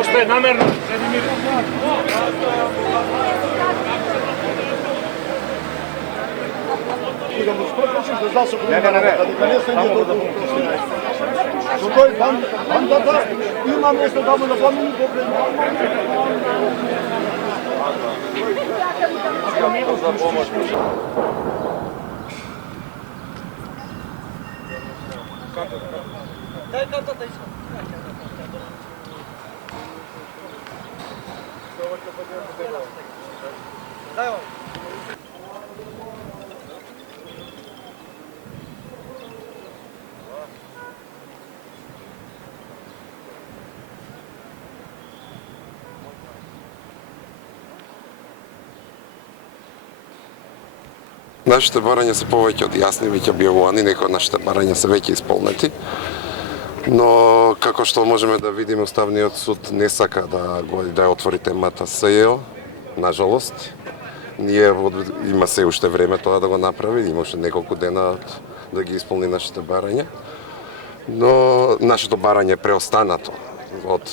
Ostaje namerno. Той бандата има место да му напомни покрај. Дай картата иска. Дай вам. Нашите барања се повеќе од јасни, веќе објавувани, некои од нашите барања се веќе исполнети. Но како што можеме да видиме, Уставниот суд не сака да ја отвори темата СЈО, нажалост. Има се уште време тоа да го направи, имаше неколку дена да ги исполни нашите барања. Но нашето барање е преостанато од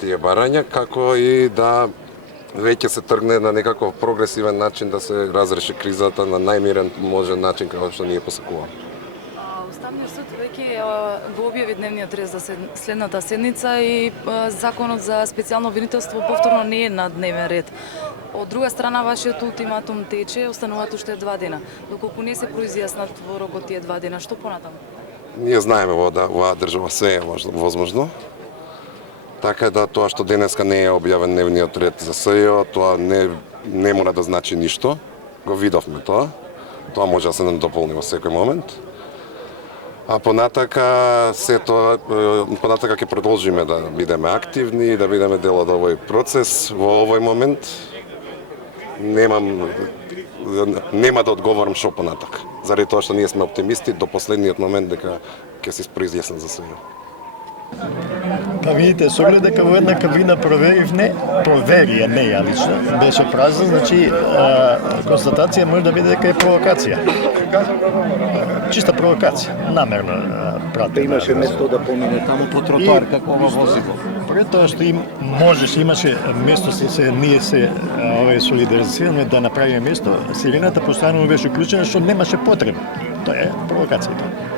тие барања, како и да веќе се тргне на некаков прогресивен начин да се разреши кризата на најмирен можен начин како што ние посакуваме. Уставниот суд веќе го објави дневниот ред за следната седница и законот за специјално обвинителство повторно не е на дневен ред. Од друга страна, вашиот ултиматум тече, остануваат уште 2 дена. Доколку не се произјаснат во рокот тие 2 дена, што понатаму? Ние знаеме во оваа држава се е возможно. Така да тоа што денеска не е објавен дневниот ред за СЈО, тоа не мора да значи ништо. Го видовме тоа. Тоа може да се надополни во секој момент. А понатака ќе продолжиме да бидеме активни и да бидеме дел од овој процес. Во овој момент нема да одговорам што понатака. Заради тоа што ние сме оптимисти до последниот момент дека ќе се произјаснат за СЈО. Па видите, со оглед дека во една кабина проверија, не ја лично, беше празна, значи констатација може да биде дека е провокација. Чиста провокација, намерно пратена. Имаше место да помине таму по тротоар како ова возило. Пред тоа што имаше место, ние се солидаризираме да направиме место, сирената постојано беше уклучена што немаше потреба. Тоа е провокацијата.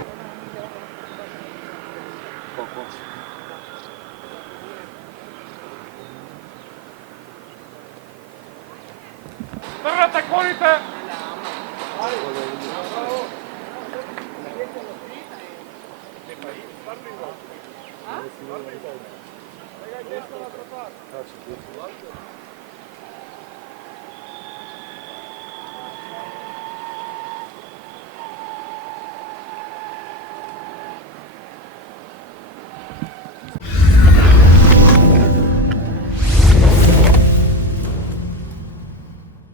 Тргнете коните! А?